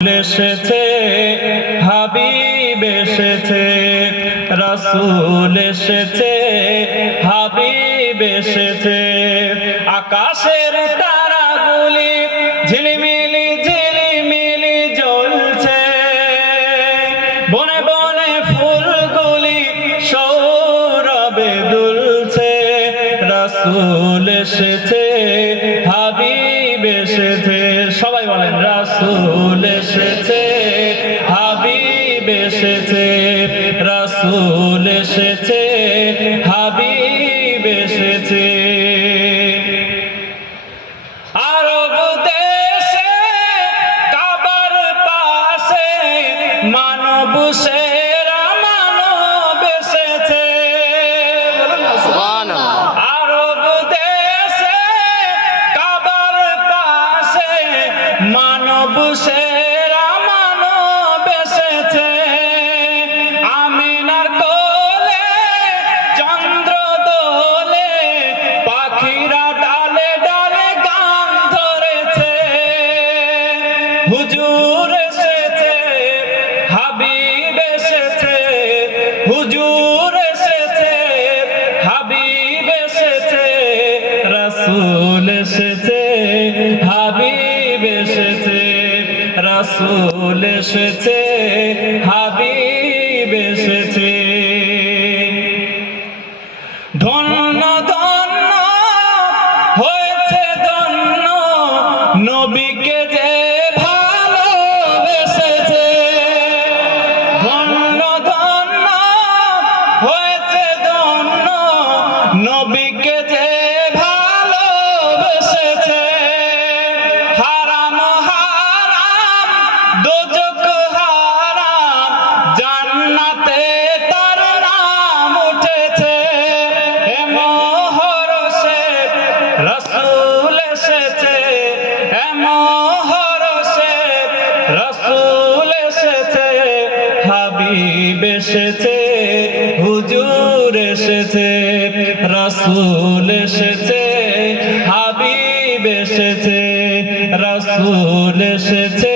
এসেছে, হাবিব এসেছে, রাসূল এসেছে, হাবিব এসেছে। আকাশের তারাগুলি ঝিলিমিলি ঝিলিমিলি জ্বলছে, বনে বনে ফুলগুলি সৌরভে দুলছে। রাসূল এসেছে, হাবিব এসেছে। সবাই বলেন রাসূল এসেছে, হাবিব এসেছে, রাসূল এসেছে, হাবিব এসেছে। আরব দেশে কাবার পাশে মানব সেরা মানব এসেছে। আরব দেশে কাবার পাশে মানব সেরা মানব এসেছে। আমিনার কোলে চন্দ্র দোলে, পাখিরা ডালে ডালে গান ধরেছে। হুজুর এসেছে, হাবিব এসেছে, হুজুর এসেছে, হাবিব এসেছে, রাসূল এসেছে, হাবিব এসেছে, রাসূল এসেছে, হাবিব এসেছে। ধন্য ধন্য হয়েছে ধন্য নবীকে যে ভালোবেসেছে। ধন্য ধন্য হয়েছে ধন্য নবীকে যে ভালোবেসেছে। হারাম হারাম দোজখ হারাম, জান্নাতে তার নাম উঠেছে। এ মহরষে রাসূল এসেছে, এ মহরষে রাসূল এসেছে, হাবিব এসেছে, হুজুর এসেছে, রাসূল এসেছে, হাবিব এসেছে, রাসূল এসেছে,